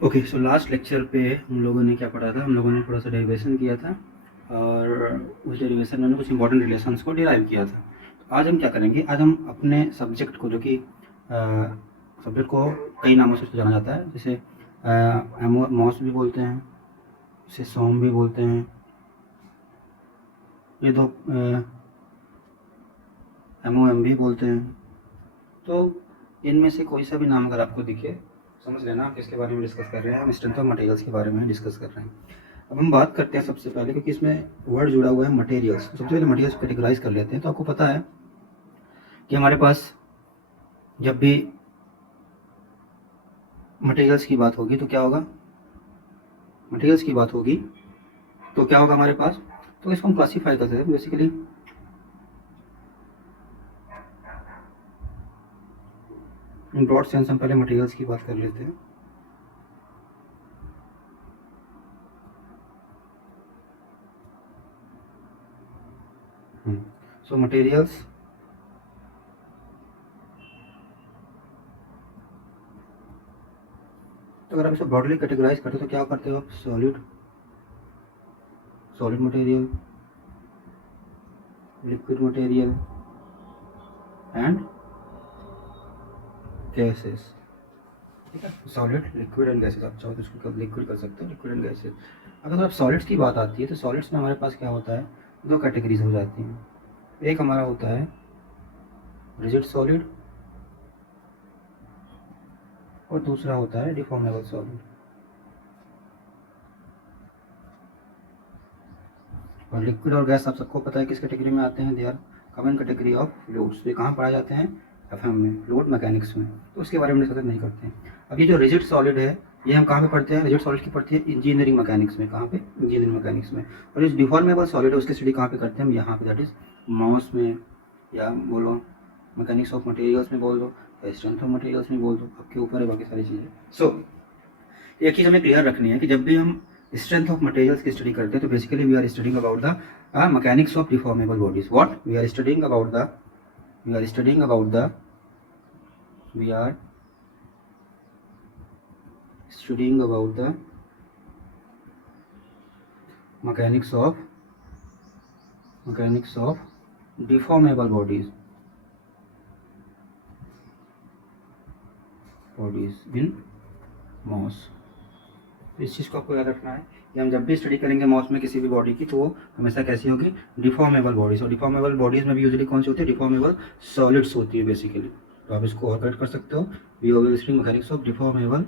Okay, so last lecture पे हम लोगों ने क्या पढ़ा था, हम लोगों ने थोड़ा सा डेरिवेशन किया था और उस डेरिवेशन में हमने कुछ इंपॉर्टेंट रिलेशंस को डिराइव किया था। तो आज हम क्या करेंगे, आज हम अपने सब्जेक्ट को, जो कि सब्जेक्ट को कई नामों से जाना जाता है, जैसे मॉस भी बोलते हैं, इसे सोम भी बोलते हैं, ये दो MOM भी बोलते हैं। तो इनमें से कोई सा भी नाम अगर आपको दिखे, समझ लेना आप किसके बारे में डिस्कस कर रहे हैं। हम स्ट्रेंथ ऑफ मटेरियल्स के बारे में डिस्कस कर रहे हैं। अब हम बात करते हैं सबसे पहले, क्योंकि इसमें वर्ड जुड़ा हुआ है मटेरियल्स। सबसे पहले मटेरियल्स को कैटेगराइज कर लेते हैं। तो आपको पता है कि हमारे पास जब भी मटेरियल्स की बात होगी तो क्या होगा, मटेरियल्स की बात होगी तो क्या होगा हमारे पास, तो इसको हम क्लासीफाई कर सकते हैं बेसिकली। इन ब्रॉड सेंस हम पहले मटेरियल्स की बात कर लेते हैं। सो मटेरियल्स, तो अगर आप इसे ब्रॉडली कैटेगराइज करते हो तो क्या करते हो आप, solid material, liquid material and gases. ठीक है, सॉलिड, लिक्विड एंड गैसेस। आप चाहो तो इसको लिक्विड कर सकते हो, लिक्विड एंड गैसेस। अगर आप सॉलिड्स की बात आती है तो सॉलिड्स में हमारे पास क्या होता है, दो कैटेगरीज हो जाती हैं। एक हमारा होता है रिजिड सॉलिड और दूसरा होता है डिफॉर्मेबल सॉलिड। और लिक्विड और गैस आप सबको पता है किस कैटेगरी में आते हैं, they are common category of fluids. ये कहाँ पढ़ाए जाते हैं, FM में, फ्लूइड मैकेनिक्स में। तो उसके बारे में डिस्कस नहीं करते हैं। अब ये जो रिजिड सॉलिड है, ये हम कहाँ पे पढ़ते हैं, रिजिड सॉलिड की पढ़ती है इंजीनियरिंग मैकेनिक्स में। कहाँ पे, इंजीनियरिंग मैकेनिक्स में। और इस डिफॉर्मेबल सॉलिड है उसकी स्टडी कहाँ पे करते हैं हम, यहाँ पे, दैट इज मॉस में, या बोलो मैकेनिक्स ऑफ मटेरियल्स में बोल दो, या स्ट्रेंथ ऑफ मटेरियल्स में बोल दो, आपके ऊपर है बाकी सारी चीज़ें। सो एक चीज़ हमें क्लियर रखनी है कि जब भी हम स्ट्रेंथ ऑफ मटेरियल्स की स्टडी करते हैं तो basically we are studying about the mechanics of deformable bodies. What we are studying about the, we are studying about the, we are studying about the mechanics of deformable bodies in mass. इस चीज़ को आपको याद रखना है कि हम जब भी स्टडी करेंगे मॉस में किसी भी बॉडी की, तो वो हमेशा कैसी होगी, डिफॉर्मेबल बॉडीज। और डिफॉर्मेबल बॉडीज में भी यूजुअली कौन सी होती है, डिफॉर्मेबल सॉलिड्स होती है बेसिकली। तो आप इसको और करेक्ट कर सकते हो, we are studying mechanics of deformable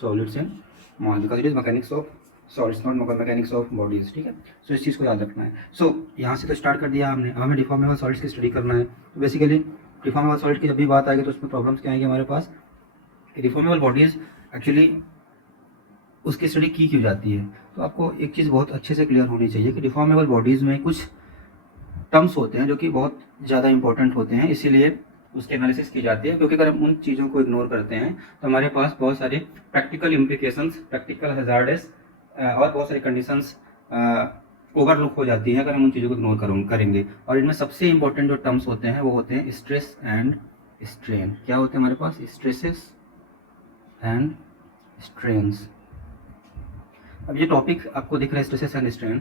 solids in mass, because it is mechanics of solids, not mechanics of bodies. ठीक है, सो इस चीज़ को याद रखना है। सो यहाँ से तो स्टार्ट कर दिया हमने, अब हमें डिफॉर्मेबल सॉलिड्स की स्टडी करना है। तो बेसिकली डिफॉर्मेबल सॉलिड की जब भी बात आएगी तो उसमें प्रॉब्लम्स क्या आएंगे हमारे पास, डिफॉर्मेबल बॉडीज एक्चुअली उसकी स्टडी की क्यों जाती है। तो आपको एक चीज़ बहुत अच्छे से क्लियर होनी चाहिए कि डिफॉर्मेबल बॉडीज़ में कुछ टर्म्स होते हैं जो कि बहुत ज़्यादा इंपॉर्टेंट होते हैं, इसीलिए उसकी एनालिसिस की जाती है। क्योंकि अगर हम उन चीज़ों को इग्नोर करते हैं तो हमारे पास बहुत सारे प्रैक्टिकल इम्प्लीकेशंस, प्रैक्टिकल हैजार्डस और बहुत सारी कंडीशंस ओवरलुक हो जाती हैं अगर हम उन चीज़ों को इग्नोर करेंगे। और इनमें सबसे इंपॉर्टेंट जो टर्म्स होते हैं वो होते हैं स्ट्रेस एंड स्ट्रेन। क्या होते हैं हमारे पास, स्ट्रेसेस एंड स्ट्रेन्स। अब ये टॉपिक आपको दिख रहा है stresses and strain,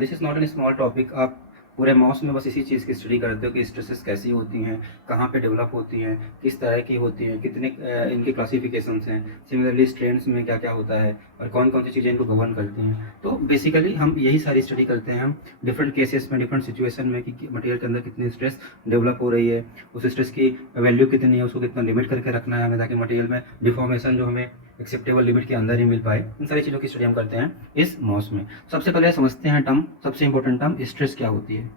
this is not an small topic. आप पूरे मॉस में बस इसी चीज़ की स्टडी करते हो कि स्ट्रेसेस कैसी होती हैं, कहाँ पे डेवलप होती हैं, किस तरह की होती हैं, कितने इनके क्लासिफिकेशंस हैं। सिमिलरली स्ट्रेन्स में क्या क्या होता है और कौन कौन सी चीज़ें इनको गवर्न करती हैं। तो बेसिकली हम यही सारी स्टडी करते हैं हम डिफरेंट केसेस में, डिफरेंट सिचुएशन में, कि मटेरियल के अंदर कितनी स्ट्रेस डेवलप हो रही है, उस स्ट्रेस की वैल्यू कितनी है, उसको कितना लिमिट करके रखना है हमें, ताकि मटेरियल में डिफॉर्मेशन जो हमें एक्सेप्टेबल लिमिट के अंदर ही मिल पाए। इन सारी चीज़ों की स्टडी हम करते हैं इस मॉस में। सबसे पहले समझते हैं टर्म, सबसे इंपॉर्टेंट टर्म स्ट्रेस क्या होती है।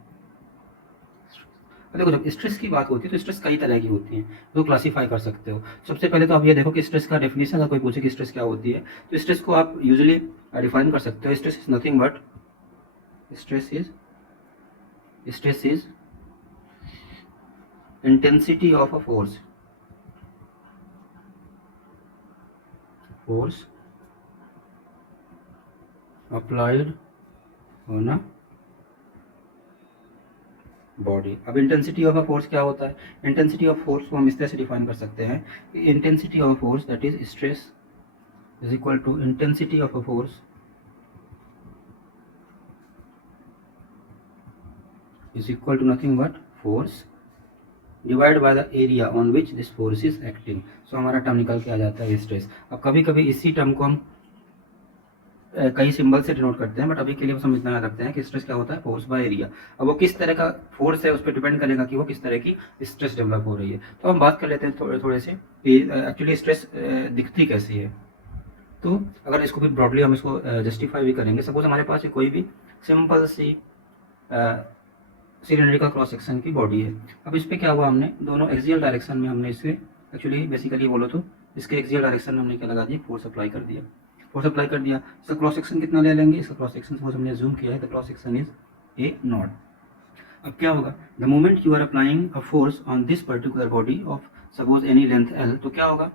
देखो, जब स्ट्रेस की बात होती है तो स्ट्रेस कई तरह की होती है, तो क्लासीफाई कर सकते हो। सबसे पहले तो आप ये देखो कि स्ट्रेस का डेफिनेशन, अगर कोई पूछे कि स्ट्रेस क्या होती है तो स्ट्रेस को आप यूजुअली डिफाइन कर सकते हो। Stress is nothing but, stress is intensity of a force applied on a body. अब इंटेंसिटी ऑफ अ फोर्स क्या होता है, इंटेंसिटी ऑफ फोर्स को हम इस तरह से डिफाइन कर सकते हैं कि intensity of force that is stress is equal to intensity of a force is equal to nothing but force divided by the area on which this force is acting. So हमारा term निकल के आ जाता है stress. अब कभी कभी इसी term को हम कई सिंबल से डिनोट करते हैं, बट अभी के लिए हम इतना याद रखते हैं कि स्ट्रेस क्या होता है, फोर्स बाय एरिया। अब वो किस तरह का फोर्स है उस पर डिपेंड करेगा कि वो किस तरह की स्ट्रेस डेवलप हो रही है। तो हम बात कर लेते हैं थोड़े से कि एक्चुअली स्ट्रेस दिखती कैसी है। तो अगर इसको भी ब्रॉडली हम इसको जस्टिफाई भी करेंगे, सपोज हमारे पास कोई भी सिंपल सी सिलेंडरिकल क्रॉस सेक्शन की बॉडी है। अब इस पर क्या हुआ, हमने दोनों एक्सियल डायरेक्शन में हमने इसके एक्चुअली बेसिकली बोलो तो इसके एक्सियल डायरेक्शन में हमने क्या लगा दिया, फोर्स अप्लाई कर दिया। फोर्स अप्लाई कर दिया, इसका क्रॉस सेक्शन कितना ले लेंगे, इसका क्रॉस सेक्शन सपोज हमने जूम किया है, the cross section is A naught. अब क्या होगा, the moment you are applying a force on this particular body of suppose any length L, तो क्या होगा,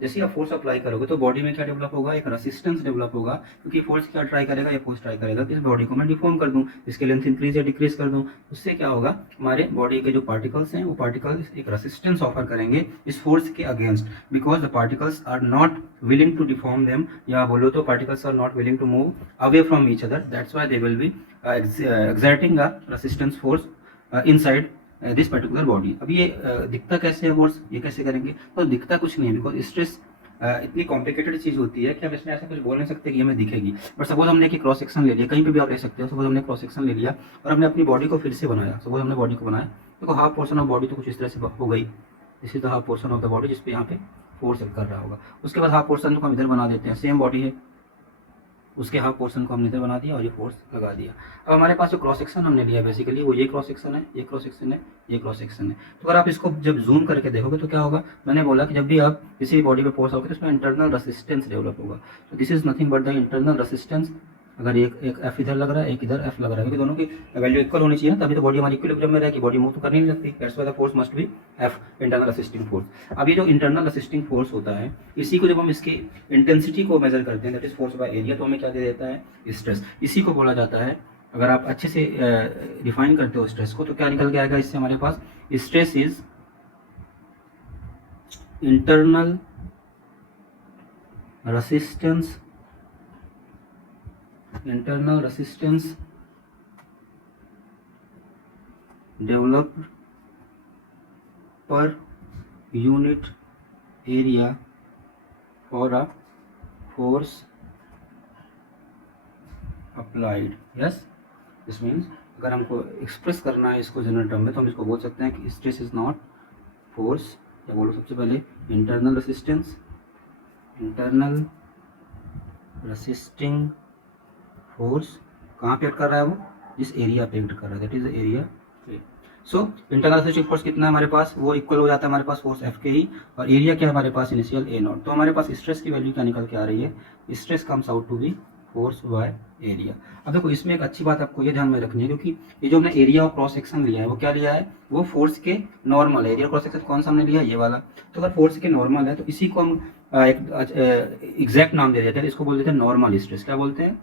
जैसे आप फोर्स अप्लाई करोगे तो बॉडी में क्या डेवलप होगा, एक रेसिस्टेंस डेवलप होगा। क्योंकि फोर्स क्या ट्राई करेगा, ये फोर्स ट्राई करेगा कि इस बॉडी को मैं डिफॉर्म कर दूं, इसके लेंथ इंक्रीज या डिक्रीज कर दूं। उससे क्या होगा, हमारे बॉडी के जो पार्टिकल्स हैं वो पार्टिकल्स एक रेसिस्टेंस ऑफर करेंगे इस फोर्स के against, because the particles are not willing to deform them, या बोलो तो particles are not willing to move away from each other, that's why they will be exerting a resistance force inside this particular body. अब ये दिखता कैसे है force, ये कैसे करेंगे, तो दिखता कुछ नहीं है, बिकॉज स्ट्रेस इतनी कॉम्प्लिकेटेड चीज होती है कि हम इसमें ऐसा कुछ बोल नहीं सकते कि हमें दिखेगी। बट सपोज हमने कि क्रॉस सेक्शन ले लिया, कहीं पे भी आप ले सकते हो, सपोज हमने क्रॉस सेक्शन ले लिया और हमने अपनी बॉडी को फिर से बनाया, सपोज हमने बॉडी को बनाया, देखो हाफ पोर्शन ऑफ बॉडी तो कुछ इस तरह से हो गई, this is the half portion of the body जिसपे यहाँ पे फोर्स कर रहा होगा। उसके बाद हाफ पोर्शन को हम इधर बना देते हैं, सेम बॉडी है, उसके हाफ पोर्शन को हमने इधर बना दिया और ये फोर्स लगा दिया। अब हमारे पास जो क्रॉस सेक्शन हमने लिया बेसिकली वो ये क्रॉस सेक्शन है, ये क्रॉस सेक्शन है, ये क्रॉस सेक्शन है। तो अगर आप इसको जब जूम करके देखोगे तो क्या होगा, मैंने बोला कि जब भी आप किसी बॉडी पे फोर्स होगा तो उसमें इंटरनल रेसिस्टेंस डेवलप होगा। तो this is nothing but the internal resistance. अगर एक एफ इधर लग रहा है, एक इधर एफ लग रहा है, क्योंकि दोनों की वैल्यू इक्वल होनी चाहिए, तभी तो बॉडी हमारी इक्विलिब्रियम में रहेगी, बॉडी मूव तो करनी नहीं लगती, that's why the force must be F, internal resisting force. अब ये जो इंटरनल रेसिस्टिंग फोर्स होता है, इसी को जब हम इसकी इंटेंसिटी को मेजर करते हैं, that is force by area, तो हमें क्या दे देता है, स्ट्रेस। इसी को बोला जाता है, अगर आप अच्छे से डिफाइन करते हो स्ट्रेस को तो क्या निकल के आएगा इससे हमारे पास, stress is internal resistance, internal resistance developed per unit area for a force applied. Yes, this means अगर हमको एक्सप्रेस करना है इसको जनरल टर्म में तो हम इसको बोल सकते हैं कि स्ट्रेस इज नॉट फोर्स, या बोलो सबसे पहले internal resistance, internal resisting force कहाँ पे एक्ट कर रहा है, वो जिस एरिया पे एक्ट कर रहा है, that is the area. So internal resisting force कितना है हमारे पास, वो इक्वल हो जाता है हमारे पास फोर्स एफ के ही, और एरिया क्या है हमारे पास इनिशियल ए नॉट। तो हमारे पास स्ट्रेस की वैल्यू क्या निकल के आ रही है, stress comes out to be force by area. अब देखो इसमें एक अच्छी बात आपको ये ध्यान में रखनी है, क्योंकि ये जो हमने एरिया और क्रॉस सेक्शन लिया है वो क्या लिया है, वो फोर्स के नॉर्मल है। एरिया क्रॉस सेक्शन कौन सा हमने लिया, ये वाला। तो अगर फोर्स के नॉर्मल है तो इसी को हम एक एग्जैक्ट नाम दे देते हैं, इसको बोल देते हैं नॉर्मल स्ट्रेस। क्या बोलते हैं,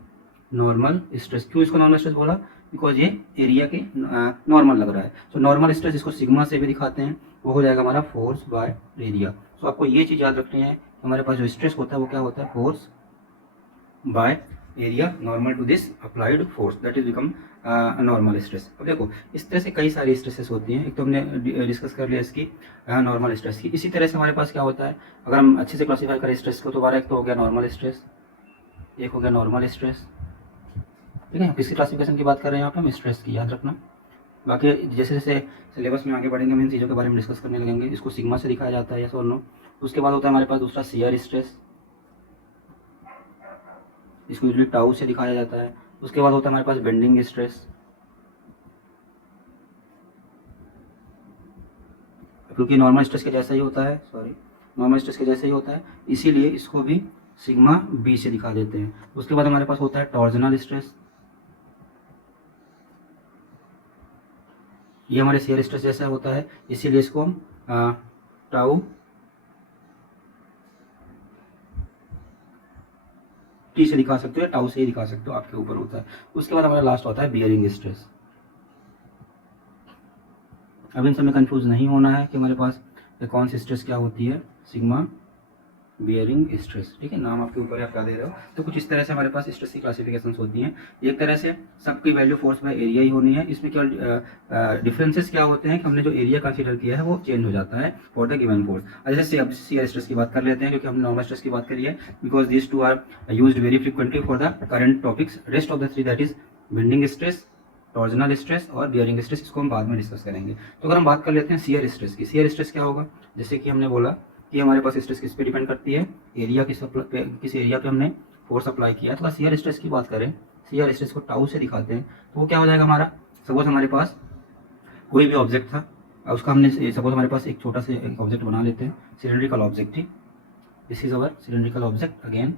नॉर्मल स्ट्रेस। क्यों इसको नॉर्मल स्ट्रेस बोला, बिकॉज ये एरिया के नॉर्मल लग रहा है। सो नॉर्मल स्ट्रेस इसको सिग्मा से भी दिखाते हैं, वो हो जाएगा हमारा फोर्स बाय एरिया। सो आपको ये चीज़ याद रखनी है, हमारे पास जो स्ट्रेस होता है वो क्या होता है, force by area normal to this applied force, that is become normal stress. अब देखो इस तरह से कई सारी स्ट्रेसेस होती हैं, एक तो हमने डिस्कस कर लिया इसकी नॉर्मल स्ट्रेस की। इसी तरह से हमारे पास क्या होता है, अगर हम अच्छे से क्लासीफाई करें स्ट्रेस को तो हमारा एक तो हो गया नॉर्मल स्ट्रेस, एक हो गया नॉर्मल स्ट्रेस, ठीक है। किसकी क्लासिफिकेशन की बात कर रहे हैं यहाँ पे, हम स्ट्रेस की, याद रखना। बाकी जैसे जैसे सिलेबस में आगे बढ़ेंगे हम इन चीज़ों के बारे में डिस्कस करने लगेंगे। इसको सिग्मा से दिखाया जाता है, यस और नो। उसके बाद होता है हमारे पास दूसरा शियर स्ट्रेस, इसको यूजली टाउ से दिखाया जाता है। उसके बाद होता है हमारे पास बेंडिंग स्ट्रेस, क्योंकि नॉर्मल स्ट्रेस के जैसा ही होता है, सॉरी नॉर्मल स्ट्रेस के जैसा ही होता है, इसीलिए इसको भी सिग्मा बी से दिखा देते हैं। उसके बाद हमारे पास होता है टॉर्जनल स्ट्रेस, ये हमारे शियर स्ट्रेस जैसा होता है, इसीलिए इसको हम टाउ टी से दिखा सकते हो या टाउ से ही दिखा सकते हो, आपके ऊपर होता है। उसके बाद हमारा लास्ट होता है बियरिंग स्ट्रेस। अब इन सब में कंफ्यूज नहीं होना है कि हमारे पास कौन सी स्ट्रेस क्या होती है, सिग्मा बियरिंग स्ट्रेस, ठीक है, नाम आपके ऊपर आप क्या दे रहे हो। तो कुछ इस तरह से हमारे पास स्ट्रेस की क्लासिफिकेशन होती हैं। एक तरह से सबकी वैल्यू फोर्स बाय एरिया ही होनी है। इसमें केवल डिफरेंसेस क्या होते हैं कि हमने जो एरिया कंसीडर किया है वो चेंज हो जाता है फॉर द गिवन फोर्स। जैसे अब शियर स्ट्रेस की बात कर लेते हैं, क्योंकि हमने नॉर्मल स्ट्रेस की बात करी है, because this two are used very frequently for the current topics. Rest of the three, that is bending stress, torsional stress और बियरिंग स्ट्रेस, इसको हम बाद में डिस्कस करेंगे। तो अगर हम बात कर लेते हैं शियर स्ट्रेस की, शियर स्ट्रेस क्या होगा, जैसे कि हमने बोला कि हमारे पास स्ट्रेस किस पे डिपेंड करती है, एरिया किस एरिया पे हमने फोर्स अप्लाई किया। तो शियर स्ट्रेस की बात करें, शियर स्ट्रेस को टाउ से दिखाते हैं, तो वो क्या हो जाएगा हमारा, सपोज हमारे पास कोई भी ऑब्जेक्ट था, उसका हमने सपोज हमारे पास एक छोटा सा एक ऑब्जेक्ट बना लेते हैं, सिलेंड्रिकल ऑब्जेक्ट, ठीक, this is our cylindrical object again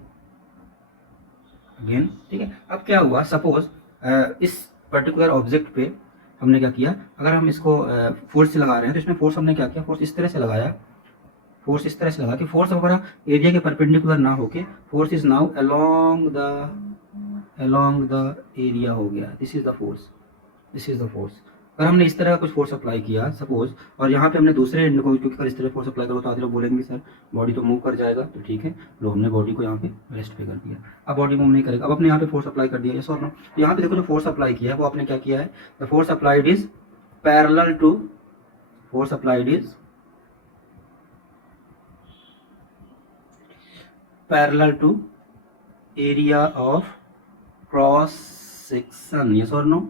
again, ठीक है। अब क्या हुआ, सपोज इस पर्टिकुलर ऑब्जेक्ट पे हमने क्या किया, अगर हम इसको फोर्स से लगा रहे हैं, तो इसमें फोर्स हमने क्या किया, फोर्स इस तरह से लगाया, फोर्स इस तरह से लगा कि फोर्स हमारा एरिया के परपेंडिकुलर ना होके force is now along the area हो गया, this is the force, this is the force. अगर हमने इस तरह का कुछ फोर्स अप्लाई किया सपोज, और यहाँ पे हमने दूसरे एंड को, क्योंकि अगर इस तरह फोर्स अप्लाई करो तो आधे लोग बोलेंगे सर बॉडी तो मूव कर जाएगा, तो ठीक है, लोग हमने बॉडी को यहाँ पे रेस्ट पे कर दिया, अब बॉडी मूव नहीं करेगा, अब अपने यहाँ पे फोर्स अप्लाई कर दिया, यस और नो। तो यहाँ पे देखो जो फोर्स अप्लाई किया है वो आपने क्या किया है, the force applied is parallel to, force applied is parallel to area of cross section, yes और नो,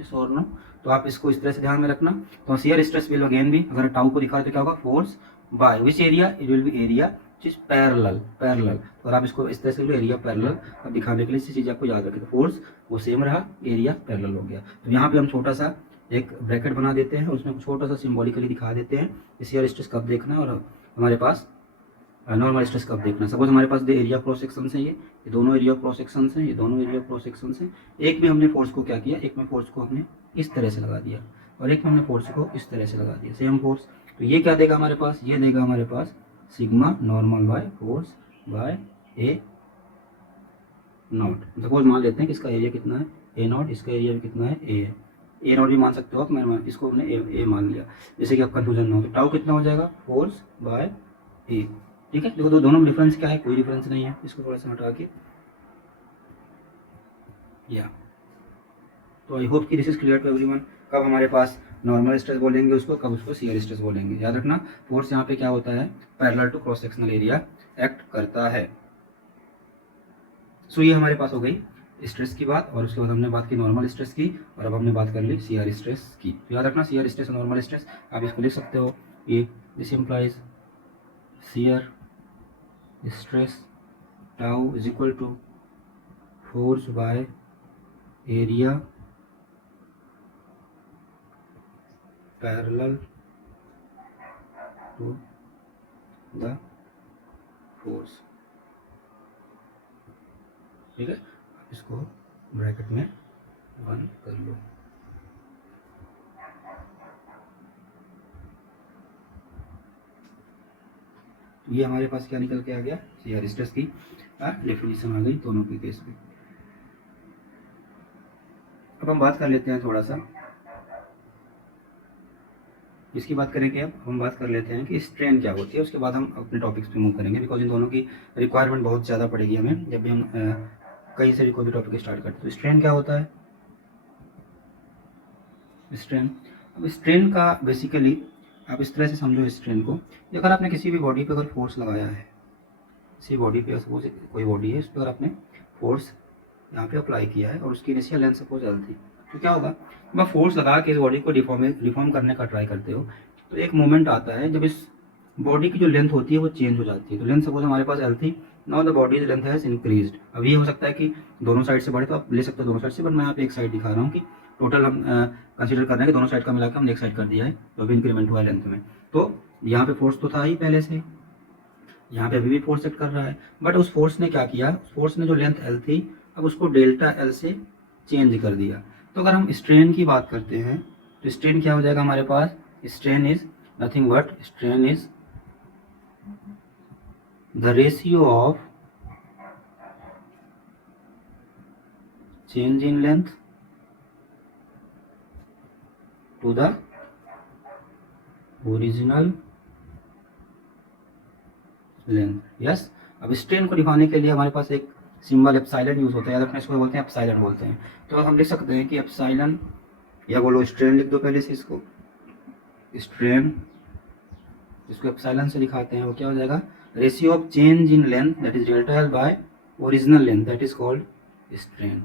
यस और नो। तो आप इसको इस तरह से ध्यान में रखना। तो शियर स्ट्रेस विल अगेन भी, अगर टाउ को दिखा तो क्या होगा, force by which area, it will be area which is parallel, parallel. तो आप इसको इस तरह से एरिया पैरेलल, अब दिखाने के लिए इसी चीज आपको याद रखें, तो फोर्स वो सेम रहा, एरिया पैरेलल हो गया। तो यहाँ पे हम छोटा सा एक ब्रैकेट बना देते हैं, उसमें छोटा सा सिम्बॉलिकली दिखा देते हैं शियर स्ट्रेस कब देखना है, और हमारे पास नॉर्मल स्ट्रेस कब देखना। सपोज हमारे पास एरिया क्रॉस सेक्शन है, ये दोनों एरिया क्रॉस सेक्शन है, ये दोनों एरिया क्रॉस सेक्शन है। एक में हमने फोर्स को क्या किया, एक में फोर्स को हमने इस तरह से लगा दिया, और एक में हमने फोर्स को इस तरह से लगा दिया, सेम फोर्स। तो ये क्या देगा हमारे पास, ये देगा हमारे पास sigma normal by force by A naught. Suppose मान लेते हैं कि इसका एरिया कितना है, ए नॉट, इसका एरिया भी कितना है, ए है, ए नॉट भी मान सकते हो आप, मैं इसको हमने ए मान लिया, जैसे कि आप कंफ्यूजन ना हो। तो टाउ कितना हो जाएगा, फोर्स बाय ए, ठीक है। देखो दोनों में डिफरेंस क्या है, कोई डिफरेंस नहीं है, इसको थोड़ा सा हटा के, या तो आई होप कि this is clear to everyone. कब हमारे पास नॉर्मल स्ट्रेस बोलेंगे उसको, कब उसको शियर स्ट्रेस बोलेंगे, याद रखना। फोर्स यहाँ पे क्या होता है, parallel to cross sectional area act करता है। सो ये हमारे पास हो गई स्ट्रेस की बात, और उसके बाद हमने बात की नॉर्मल स्ट्रेस की, और अब हमने बात कर ली शियर स्ट्रेस की। तो याद रखना शियर स्ट्रेस और नॉर्मल स्ट्रेस, आप इसको लिख सकते हो, ये this implies shear stress tau is equal to force by area parallel to the force, ठीक है। आप इसको ब्रैकेट में बंद कर लो। ये हमारे पास क्या निकल के आ गया, शियर स्ट्रेस की डेफिनेशन आ गई दोनों के केस में। अब हम बात कर लेते हैं थोड़ा सा, इसकी बात करेंगे, अब हम बात कर लेते हैं कि स्ट्रेन क्या होती है, उसके बाद हम अपने टॉपिक्स पे मूव करेंगे, बिकॉज इन दोनों की रिक्वायरमेंट बहुत ज़्यादा पड़ेगी हमें जब भी हम कहीं से भी कोई भी टॉपिक स्टार्ट करते हैं। तो स्ट्रेन क्या होता है, स्ट्रेन, अब स्ट्रेन का बेसिकली आप इस तरह से समझो स्ट्रेन को, अगर आपने किसी भी बॉडी पे अगर फोर्स लगाया है, किसी बॉडी पे सपोज कोई बॉडी है, उस पर अगर आपने फोर्स यहाँ पे अप्लाई किया है और उसकी इनिशियल लेंथ सपोज एल थी, तो क्या होगा, जब आप फोर्स लगा के इस बॉडी को रिफॉर्म करने का ट्राई करते हो, तो एक मोमेंट आता है जब इस बॉडी की जो लेंथ होती है वो चेंज हो जाती है। तो लेंथ सपोज हमारे पास एल थी, now the body length has increased. अब ये हो सकता है कि दोनों साइड से बढ़े, तो आप ले सकते हो दोनों साइड से, बट मैं यहाँ पे एक साइड दिखा रहा हूँ कि टोटल हम कंसिडर कर रहे हैं कि दोनों साइड का मिलाकर हमने एक साइड कर दिया है, तो अभी इंक्रीमेंट हुआ है लेंथ में। तो यहाँ पे फोर्स तो था ही पहले से, यहाँ पे अभी भी फोर्स एक्ट कर रहा है, बट उस फोर्स ने क्या किया, फोर्स ने जो लेंथ एल थी अब उसको डेल्टा एल से चेंज कर दिया। तो अगर हम स्ट्रेन की बात करते हैं, तो स्ट्रेन क्या हो जाएगा हमारे पास, strain is nothing but, strain is the ratio of change in length to the original length, yes. अब स्ट्रेन को दिखाने के लिए हमारे पास एक सिंबल एप्सिलॉन यूज होता है, याद रखना इसको बोलते हैं एप्सिलॉन बोलते हैं। तो हम लिख सकते हैं कि एप्सिलॉन, या बोलो स्ट्रेन लिख दो पहले से, इसको स्ट्रेन, इसको एप्सिलॉन से दिखाते हैं, वो क्या हो जाएगा, ratio of change in length that is delta L by original length that is called strain.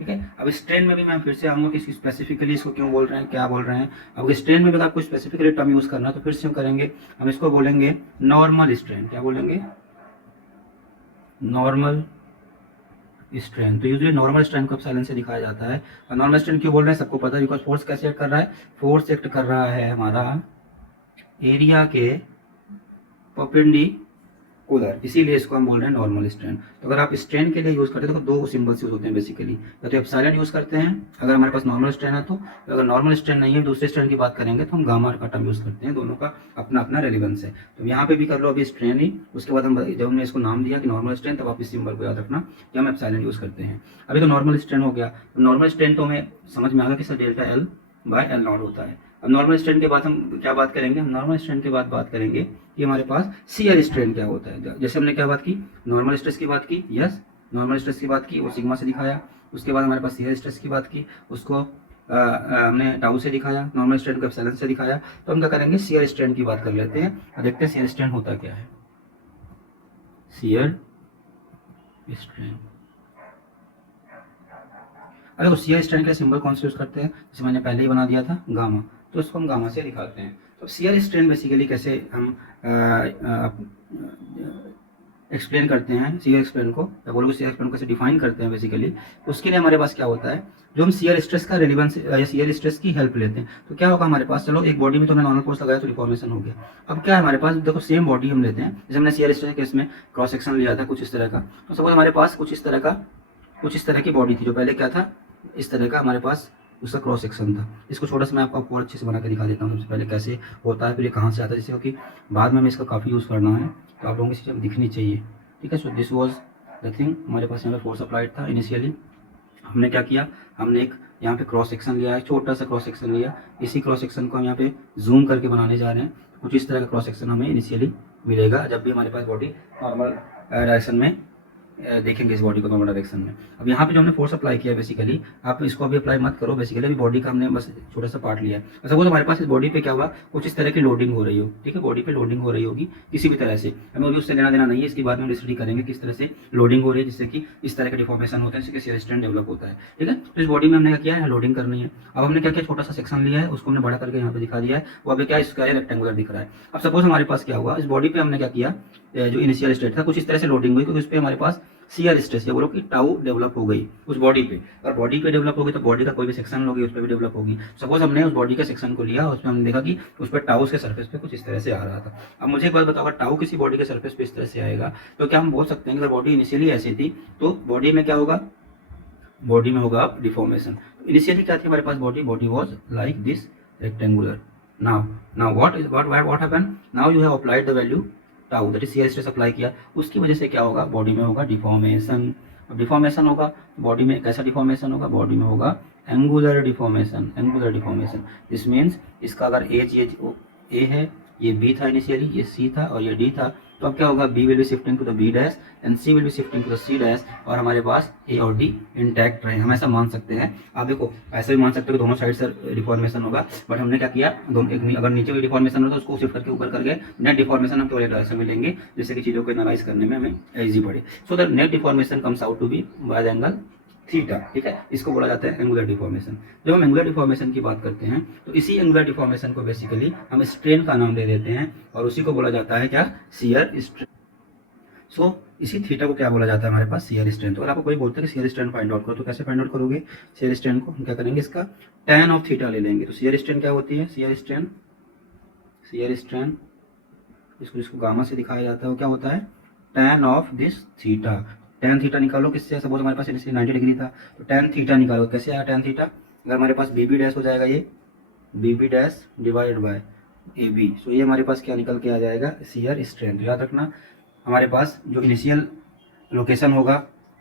ठीक है। अब स्ट्रेन में भी मैं फिर से आऊंगा कि स्पेसिफिकली इसको क्यों बोल रहे हैं, क्या बोल रहे हैं। अब स्ट्रेन में भी आपको स्पेसिफिकली टर्म यूज करना है तो फिर से हम करेंगे, हम इसको बोलेंगे नॉर्मल स्ट्रेन। क्या बोलेंगे, नॉर्मल स्ट्रेन। तो यूजुअली नॉर्मल स्ट्रेन को एप्सिलॉन से दिखाया जाता है। और नॉर्मल स्ट्रेन क्यों बोल रहे हैं सबको पता है, बिकॉज फोर्स कैसे एक्ट कर रहा है, फोर्स एक्ट कर रहा है हमारा एरिया के परपेंडिकुलर, इसीलिए इसको हम बोल रहे हैं नॉर्मल स्ट्रेन। तो अगर आप स्ट्रेन के लिए यूज करते हैं तो दो सिंबल्स यूज होते हैं बेसिकली, या तो एप्सिलॉन यूज करते हैं अगर हमारे पास नॉर्मल स्ट्रेन है तो, अगर नॉर्मल स्ट्रेन नहीं है दूसरे स्ट्रेन की बात करेंगे तो हम गामा का टर्म यूज करते हैं। दोनों का अपना अपना रेलिवेंस है। तो यहाँ पे भी कर लो अभी स्ट्रेन ही, उसके बाद हम जब हमने इसको नाम दिया कि नॉर्मल स्ट्रेन, तब आप इस सिंबल को याद रखना कि हम एप्सिलॉन यूज करते हैं। अभी तो नॉर्मल स्ट्रेन हो गया, नॉर्मल स्ट्रेन तो हमें समझ में आ गया कि sir delta L by L not होता है। अब नॉर्मल स्ट्रेन के बाद हम क्या बात करेंगे, हम नॉर्मल स्ट्रेन के बाद बात करेंगे कि हमारे पास शियर स्ट्रेन क्या होता है। जैसे हमने क्या बात की, नॉर्मल स्ट्रेस की बात की, यस, नॉर्मल स्ट्रेस की बात की, वो सिग्मा से दिखाया। उसके बाद हमारे पास शियर स्ट्रेस की बात की, उसको हमने टाउ से दिखाया, नॉर्मल स्ट्रेन को एप्सिलॉन से दिखाया। तो हम क्या करेंगे, शियर स्ट्रेन की बात कर लेते हैं और देखते हैं शियर स्ट्रेन होता क्या है। शियर स्ट्रेन, अरे वो शियर स्ट्रेन का सिंबल कौन से यूज करते हैं, जैसे मैंने पहले ही बना दिया था गामा, तो इसको हम गामा से दिखाते हैं। तो शियर स्ट्रेन बेसिकली कैसे हम एक्सप्लेन करते हैं शियर स्ट्रेन को, या बोलो शियर स्ट्रेन को कैसे डिफाइन करते हैं बेसिकली, उसके लिए हमारे पास क्या होता है, जो हम शियर स्ट्रेस का रेलिवेंस या शियर स्ट्रेस की हेल्प लेते हैं। तो क्या होगा हमारे पास, चलो एक बॉडी में तो हमने नॉर्मल फोर्स लगाया तो डिफॉर्मेशन हो गया। अब क्या है हमारे पास, देखो सेम बॉडी हम लेते हैं, जैसे हमने शियर स्ट्रेस के केस में क्रॉस सेक्शन लिया था कुछ इस तरह का, तो सपोज हमारे पास कुछ इस तरह की बॉडी थी, जो पहले क्या था, इस तरह का हमारे पास उसका क्रॉस सेक्शन था। इसको छोटा सा मैं आपको और अच्छे से बना के दिखा देता हूँ सबसे पहले कैसे होता है, फिर ये कहाँ से आता है, जैसे क्योंकि बाद में हमें इसका काफ़ी यूज़ करना है तो आप लोगों की चीज़ें दिखनी चाहिए। ठीक है। So this was the thing, हमारे पास यहाँ पे फोर्स अप्लाइड था। इनिशियली हमने क्या किया, हमने एक यहाँ पे क्रॉस सेक्शन लिया है, छोटा सा क्रॉस सेक्शन लिया। इसी क्रॉस सेक्शन को हम यहाँ पे जूम करके बनाने जा रहे हैं। कुछ इस तरह का क्रॉस सेक्शन हमें इनिशियली मिलेगा जब भी हमारे पास बॉडी नॉर्मल डायरेक्शन में देखेंगे, इस बॉडी को नॉर्मल डायरेक्शन में। अब यहाँ पे जो हमने फोर्स अप्लाई किया है बेसिकली, आप इसको अभी अप्लाई मत करो, बेसिकली अभी बॉडी का हमने बस छोटा सा पार्ट लिया है। सपोज हमारे पास इस बॉडी पे क्या हुआ, कुछ इस तरह की लोडिंग हो रही हो, ठीक है, बॉडी पे लोडिंग हो रही होगी किसी भी तरह से, हमें अभी उससे लेना देना नहीं है, इसके बाद में हम स्टडी करेंगे किस तरह से लोडिंग हो रही है, जिससे कि इस तरह का डिफॉर्मेशन होता है, जिससे शियर स्ट्रेन डेवलप होता है। ठीक है। तो इस बॉडी में हमने क्या किया है, लोडिंग करनी है। अब हमने क्या किया, छोटा सा सेक्शन लिया है, उसको हमने बड़ा करके यहाँ पे दिखा दिया है, वो अभी क्या स्क्वायर रेक्टेंगुलर दिख रहा है। अब सपोज हमारे पास क्या हुआ, इस बॉडी पे हमने क्या किया, जो इनिशियल स्टेट था कुछ इस तरह से लोडिंग हुई, क्योंकि उस पर हमारे पास शियर स्ट्रेस, या बोलो कि टाउ डेवलप हो गई उस बॉडी पे, और बॉडी पे डेवलप होगी तो बॉडी का कोई भी सेक्शन लोगे उस पर भी डेवलप होगी। सपोज हमने उस बॉडी के सेक्शन को लिया, उसमें हमने देखा कि उस पर टाउ के सरफेस पे कुछ इस तरह से आ रहा था। अब मुझे एक बात बताओ, अगर टाउ किसी बॉडी के सरफेस पे इस तरह से आएगा तो क्या हम बोल सकते हैं कि अगर बॉडी इनिशियली ऐसी थी तो बॉडी में क्या होगा, बॉडी में होगा डिफॉर्मेशन। इनिशियली क्या थी हमारे पास, body was like this rectangular. Now what happened, now you have applied the value tau, that is shear stress apply किया, उसकी वजह से क्या होगा, बॉडी में होगा डिफॉर्मेशन। डिफॉर्मेशन होगा बॉडी में, कैसा डिफॉर्मेशन होगा, बॉडी में होगा angular deformation, angular deformation. This means इसका अगर एज ये ए है, ये बी था इनिशियली, ये सी था और ये डी था, तो अब क्या होगा, B will be shifting to the B dash and C will be shifting to the C dash, और हमारे पास ए और डी इंटैक्ट रहे। हम ऐसा मान सकते हैं, आप देखो ऐसे भी मान सकते हो कि दोनों साइड से डिफॉर्मेशन होगा, बट हमने क्या किया, दोनों एक अगर नीचे भी डिफॉर्मेशन हो तो उसको शिफ्ट करके ऊपर करके नेट डिफॉर्मेशन हम केवल डायरेक्शन में लेंगे, जिससे कि चीज़ों को एनालाइज करने में हमें ईजी पड़े। So the net deformation comes out to be by the angle theta. ठीक है, इसको बोला जाता है एंगुलर डिफॉर्मेशन। जब हम एंगुलर डिफॉर्मेशन की बात करते हैं तो इसी एंगुलर डिफॉर्मेशन को बेसिकली हम स्ट्रेन का नाम दे देते हैं, और उसी को बोला जाता है क्या, शियर स्ट्रेन। सो इसी थीटा को क्या बोला जाता है हमारे पास, शियर स्ट्रेन। तो अगर आपको कोई बोलता है कि शियर स्ट्रेन फाइंड आउट करो, तो कैसे फाइंड आउट करोगे, शियर स्ट्रेन को हम क्या करेंगे, इसका tan ऑफ थीटा ले लेंगे। तो शियर स्ट्रेन क्या होती है, शियर स्ट्रेन इसको गामा से दिखाया जाता है, वो क्या होता है, tan of this theta. tan theta निकालो किससे, सपोज हमारे पास 90 डिग्री था तो tan थीटा निकालो, कैसे आया tan थीटा, अगर हमारे पास BB डैश हो जाएगा, ये BB dash divide by AB, सो ये हमारे पास क्या निकल के आ जाएगा, शियर स्ट्रेन। तो याद रखना हमारे पास जो इनिशियल लोकेशन होगा,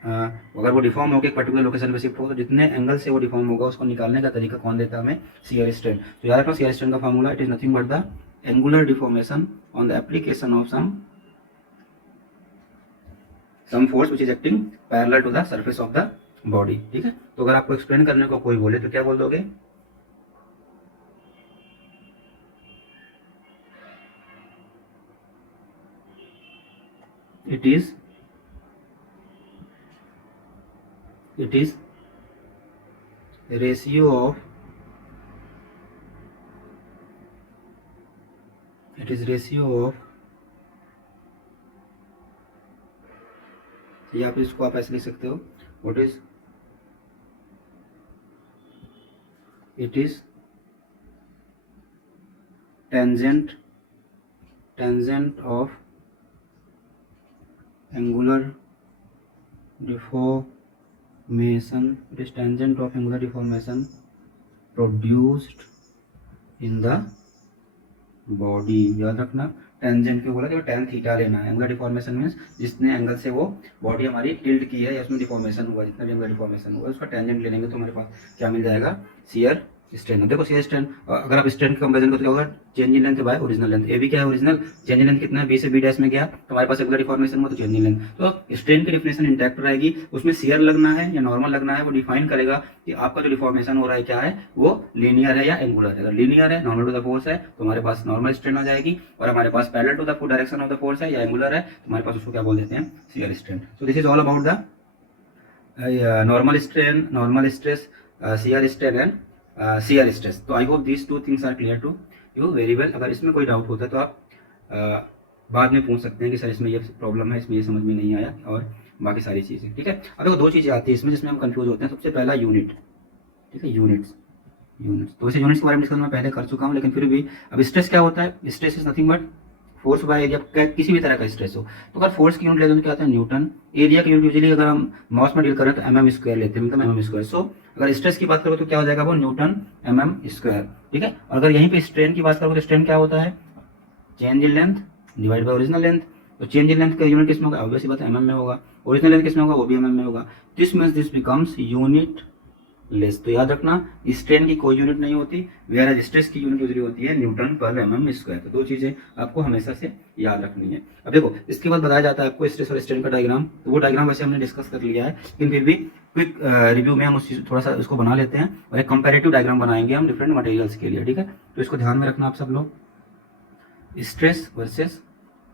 अगर वो डिफॉर्म होकर एक पर्टिकुलर लोकेशन पे शिफ्ट हो, तो जितने एंगल से वो डिफॉर्म होगा उसको निकालने का तरीका कौन देता है हमें, शियर स्ट्रेन। तो याद रखना शियर स्ट्रेन का formula, it is nothing but the angular deformation on the application of some force which is acting parallel to the surface of the body. ठीक है, तो अगर आपको एक्सप्लेन करने को कोई बोले तो क्या बोल दोगे? इट इज रेशियो ऑफ या फिर इसको आप ऐसे लिख सकते हो, what is it is tangent of angular deformation produced in the body. याद रखना, टेंजेंट क्यों बोला? टेन थीटा लेना है। एंगुलर डिफॉर्मेशन मीन्स जितने एंगल से वो बॉडी हमारी टिल्ट की है या उसमें डिफॉर्मेशन हुआ, जितना भी एंगुलर डिफॉर्मेशन हुआ उसका टेंजेंट ले लेंगे तो हमारे पास क्या मिल जाएगा? Shear strain. देखो शियर स्ट्रेन, अगर आप स्ट्रेन का कंपेरिजन करो तो क्या होगा? Change in length by original length. A भी क्या है? ओरिजिनल। चेंज इन लेंथ कितना है? बी से बी डैश में गया तो हमारे पास एंगुलर डिफॉर्मेशन हुआ तो चेंज इन लेंथ। तो स्ट्रेन की डिफिनेशन इंटैक्ट रहेगी। उसमें शियर लगना है या नॉर्मल लगना है वो डिफाइन करेगा कि आपका जो डिफॉर्मेशन हो रहा है क्या है, वो लीनियर है या एंगुलर है। अगर लीनियर है, नॉर्मल टू द फोर्स है, तो हमारे पास नॉर्मल स्ट्रेन आ जाएगी। और हमारे पास parallel to the direction of the force है या एंगुलर है तो हमारे पास उसको क्या बोल देते हैं? Shear strain. So this is all about the normal strain, normal stress, shear strain and shear stress. तो I hope these two things are clear to you very well. अगर इसमें कोई डाउट होता है तो आप बाद में पूछ सकते हैं कि सर इसमें ये प्रॉब्लम है, इसमें ये समझ में नहीं आया, और बाकी सारी चीज़ें। ठीक है, अब देखो दो चीज़ें आती है इसमें जिसमें हम कंफ्यूज होते हैं। सबसे पहला यूनिट। ठीक है, यूनिट्स। तो वैसे यूनिट्स के बारे में डिस्कस मैं पहले कर चुका हूँ, लेकिन फिर भी अब स्ट्रेस क्या होता है? Stress is nothing but force by area. किसी भी तरह का स्ट्रेस हो तो अगर फोर्स की यूनिट लेते हैं तो क्या आता है? न्यूटन। एरिया की यूनिट यूजुअली अगर हम मास में डील करें तो mm स्क्वायर लेते हैं, मतलब mm स्क्वायर। सो अगर स्ट्रेस की बात करो तो क्या हो जाएगा? वो न्यूटन mm स्क्वायर। ठीक है, और अगर यहीं पे स्ट्रेन की बात करो तो स्ट्रेन क्या होता है? Change in length divide by original length. तो चेंज इन लेंथ का यूनिट किसमें होगा? ऑब्वियसली बात है mm में होगा। ओरिजिनल लेंथ किसमें होगा? वो भी mm में होगा। This means this becomes unit less. तो याद रखना, स्ट्रेन की कोई यूनिट नहीं होती, वेयर स्ट्रेस की यूनिट यूजली होती है न्यूटन पर mm स्क्वायर। तो दो चीजें आपको हमेशा से याद रखनी है। अब देखो इसके बाद बताया जाता है आपको स्ट्रेस और स्ट्रेन का डायग्राम। तो वो डायग्राम वैसे हमने डिस्कस कर लिया है, लेकिन फिर भी क्विक रिव्यू में हम उस थोड़ा सा उसको बना लेते हैं और एक कंपेरेटिव डायग्राम बनाएंगे हम डिफरेंट मटेरियल्स के लिए। ठीक है, तो इसको ध्यान में रखना आप सब लोग, स्ट्रेस वर्सेस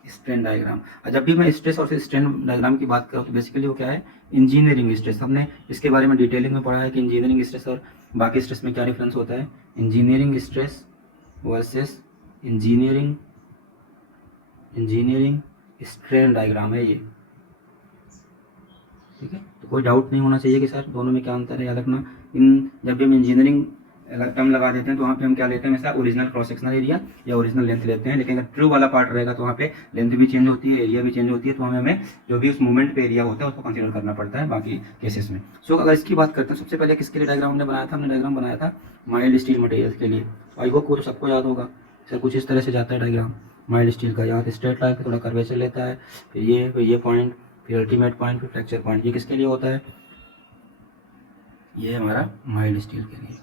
स्ट्रेन डायग्राम। और जब भी मैं स्ट्रेस और स्ट्रेन डायग्राम की बात करूँ तो बेसिकली वो क्या है? Engineering stress. हमने इसके बारे में डिटेलिंग में पढ़ा है कि इंजीनियरिंग स्ट्रेस और बाकी स्ट्रेस में क्या डिफरेंस होता है। Engineering stress versus engineering strain diagram है ये। ठीक है, तो कोई डाउट नहीं होना चाहिए कि सर दोनों में क्या अंतर है। याद रखना, जब भी हम इंजीनियरिंग टर्म लगा देते हैं तो वहाँ पे हम क्या लेते हैं? हमेशा ओरिजिनल क्रॉस सेक्शनल एरिया या ओरिजिनल लेंथ लेते हैं। लेकिन अगर ट्रू वाला पार्ट रहेगा तो वहाँ पे लेंथ भी चेंज होती है, एरिया भी चेंज होती है, तो हमें जो भी उस मूवमेंट पे एरिया होता है उसको कंसीडर करना पड़ता है बाकी केसेस में। सो अगर इसकी बात करते हैं, सबसे पहले किसके लिए डायग्राम हमने बनाया था? हमने डायग्राम बनाया था माइल्ड स्टील मटेरियल के लिए। आई होप को तो सबको याद होगा सर, कुछ इस तरह से जाता है डायग्राम माइल्ड स्टील का। यहाँ पे स्ट्रेट लाइन थोड़ा कर्वेचर लेता है, फिर ये पॉइंट, फिर अल्टीमेट पॉइंट, फिर फ्रैक्चर पॉइंट। ये किसके लिए होता है? ये हमारा माइल्ड स्टील के लिए।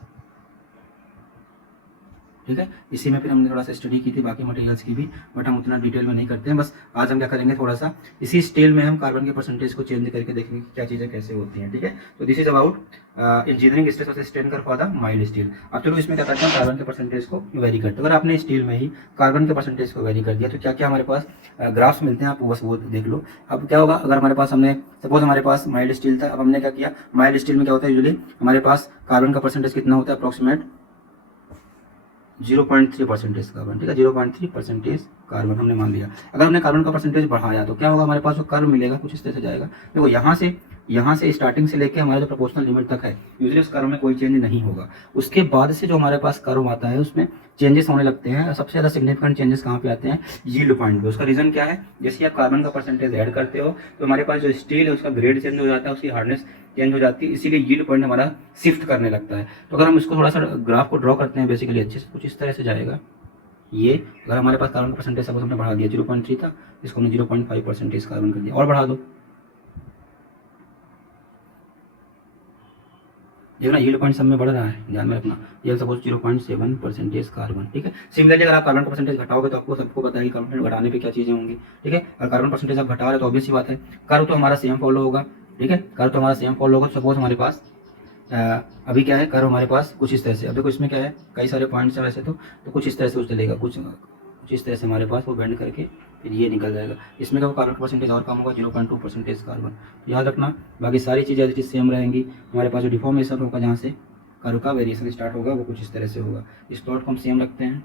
ठीक है, इसी में फिर हमने थोड़ा सा स्टडी की थी बाकी मटेरियल्स की भी, बट हम उतना डिटेल में नहीं करते हैं। बस आज हम क्या करेंगे, थोड़ा सा इसी स्टील में हम कार्बन के परसेंटेज को चेंज करके देखेंगे क्या चीज़ें कैसे होती हैं। ठीक है, तो this is about engineering stress और स्ट्रेन कर फॉर द माइल्ड स्टील। अब चलो इसमें क्या करते हैं, कार्बन के परसेंटेज को वेरी करते हैं। अगर आपने स्टील में ही कार्बन के परसेंटेज को वेरी कर दिया तो क्या क्या हमारे पास ग्राफ्स मिलते हैं, आप बस वो देख लो। अब क्या होगा, अगर हमारे पास हमने सपोज हमारे पास माइल्ड स्टील था, अब हमने क्या किया, माइल्ड स्टील में क्या होता है यूजुअली हमारे पास कार्बन का परसेंटेज कितना होता है? Approximate 0.3% carbon. ठीक है, 0.3% कार्बन हमने मान लिया। अगर हमने कार्बन का परसेंटेज बढ़ाया तो क्या होगा, हमारे पास जो कर्व मिलेगा कुछ इस तरह से जाएगा। देखो यहाँ से स्टार्टिंग से लेके हमारा जो प्रोपोर्शनल लिमिट तक है, यूजुअली उस कर्व में कोई चेंज नहीं होगा। उसके बाद से जो हमारे पास कर्व आता है उसमें चेंजेस होने लगते हैं। सबसे ज़्यादा सिग्निफिकेंट चेंजेस कहाँ पे आते हैं? यील्ड पॉइंट पे। उसका रीजन क्या है, जैसे आप कार्बन का परसेंटेज ऐड करते हो तो हमारे पास जो स्टील है उसका ग्रेड चेंज हो जाता है, उसकी हार्डनेस चेंज हो जाती है, इसीलिए यील्ड पॉइंट हमारा शिफ्ट करने लगता है। तो अगर हम इसको थोड़ा सा ग्राफ को ड्रॉ करते हैं बेसिकली अच्छे से, कुछ इस तरह से जाएगा। ये अगर हमारे पास कार्बन का परसेंटेज सपोज हमने बढ़ा दिया 0.3 था, इसको हमने 0.5% कार्बन कर दिया, और बढ़ा दो देखो ना यील्ड पॉइंट सब में बढ़ रहा है, ध्यान में रखना। ये सपोज 0.7% कार्बन, ठीक है। सिमिलरली अगर आप कार्बन का परसेंटेज घटाओगे तो आपको सबको पता है कि कार्बन घटाने पे क्या चीज़ें होंगी, ठीक है। और कार्बन परसेंटेज आप घटा रहे हो तो ऑब्वियस सी बात है कर्व तो हमारा सेम फॉलो होगा, ठीक है। कर्व तो हमारा सेम फॉलो होगा। सपोज हमारे पास अभी क्या है, कर्व हमारे पास कुछ इस तरह से, अब देखो इसमें क्या है, कई सारे पॉइंट्स हैं वैसे तो कुछ इस तरह से चलेगा, कुछ इस तरह से हमारे पास वो बेंड करके फिर ये निकल जाएगा। इसमें क्या कार्बन का परसेंटेज और कम होगा, 0.2% कार्बन। याद रखना, बाकी सारी चीज़ें एज इट इज सेम रहेंगी। हमारे पास जो डिफॉर्मेशन होगा, जहाँ से कर्व का वेरिएशन स्टार्ट होगा, वो कुछ इस तरह से होगा। इस प्लॉट को हम सेम रखते हैं,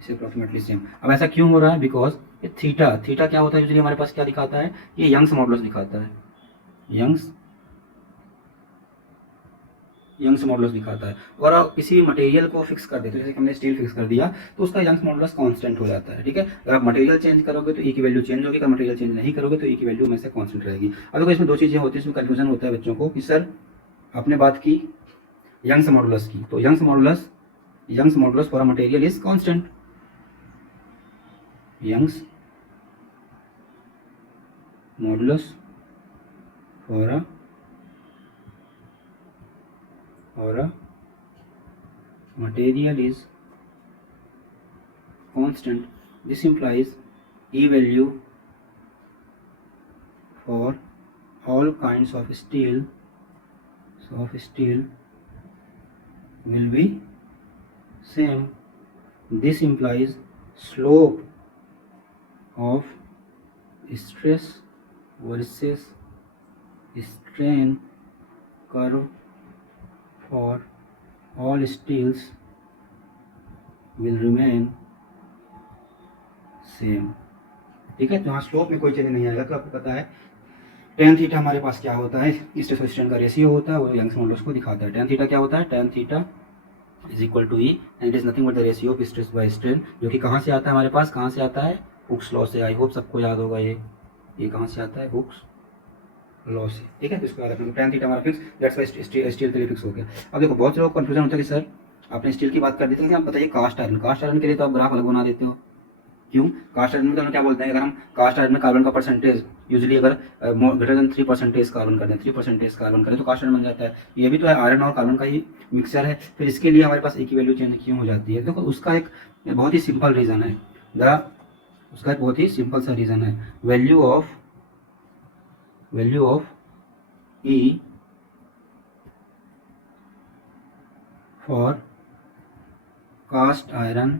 इसे अप्रोक्सीमेटली सेम। अब ऐसा क्यों हो रहा है, बिकॉज ये थीटा, थीटा क्या होता है यूजुअली हमारे पास क्या दिखाता है, ये यंग्स मॉडुलस दिखाता है, यंग्स मॉडुलस दिखाता है। और आप किसी भी मटेरियल को फिक्स कर देते हो, जैसे हमने स्टील फिक्स कर दिया तो उसका यंग्स मॉडुलस कांस्टेंट हो जाता है, ठीक है। अगर आप मटेरियल चेंज करोगे तो ई की वैल्यू चेंज होगी, अगर मटेरियल चेंज नहीं करोगे तो ई की वैल्यू हमेशा कांस्टेंट रहेगी। अब देखो इसमें दो चीज़ें होती है, इसमें कन्फ्यूजन होता है बच्चों को कि सर आपने बात की यंग्स मॉडुलस की, तो Young's modulus for a material is constant, Young's modulus for a material is constant. This implies E value for all kinds of steel will be same. This implies slope of stress versus strain curve for all steels will remain same, ठीक है। जहाँ slope में कोई change नहीं आएगा, तो आपको पता है टेन थीटा हमारे पास क्या होता है, स्ट्रेस और स्ट्रेन का रेशियो होता है, वो यंग्स मॉडुलस को दिखाता है। टेन थीटा क्या होता है, tan theta is equal to E and it is nothing but the ratio of stress by strain, जो कि कहाँ से आता है हमारे पास, कहाँ से आता है, हुक्स लॉ से। आई होप सबको याद होगा ये कहाँ से आता है, हुक्स लॉ से, ठीक है। तो इसको याद रखना, टेन थीटा हमारा फिक्स, दैट्स वाई स्टील के लिए फिक्स हो गया। अब देखो बहुत से लोग कंफ्यूजन होता है कि सर आपने स्टील की बात कर दी थी, लेकिन आप बताइए कास्ट आयरन के लिए तो आप ग्राफ अलग बना देते हो, क्यों? कास्ट आयरन में तो हम क्या बोलते हैं, अगर हम कास्ट आयरन में कार्बन का परसेंटेज यूजुअली अगर ग्रेटर देन 3% कार्बन कर दें, 3% कार्बन करें तो कास्ट आयरन बन जाता है। ये भी तो है, आयरन और कार्बन का ही मिक्सचर है। फिर इसके लिए हमारे पास ए की वैल्यू चेंज क्यों हो जाती है? देखो उसका एक बहुत ही सिंपल रीज़न है, उसका एक बहुत ही सिंपल सा रीज़न है, value of E for cast iron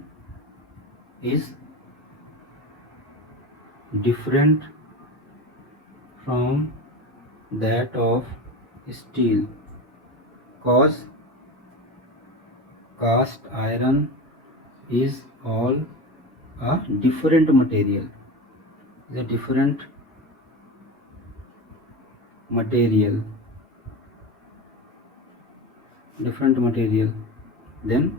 is different from that of steel, cause cast iron is all a different material, different material than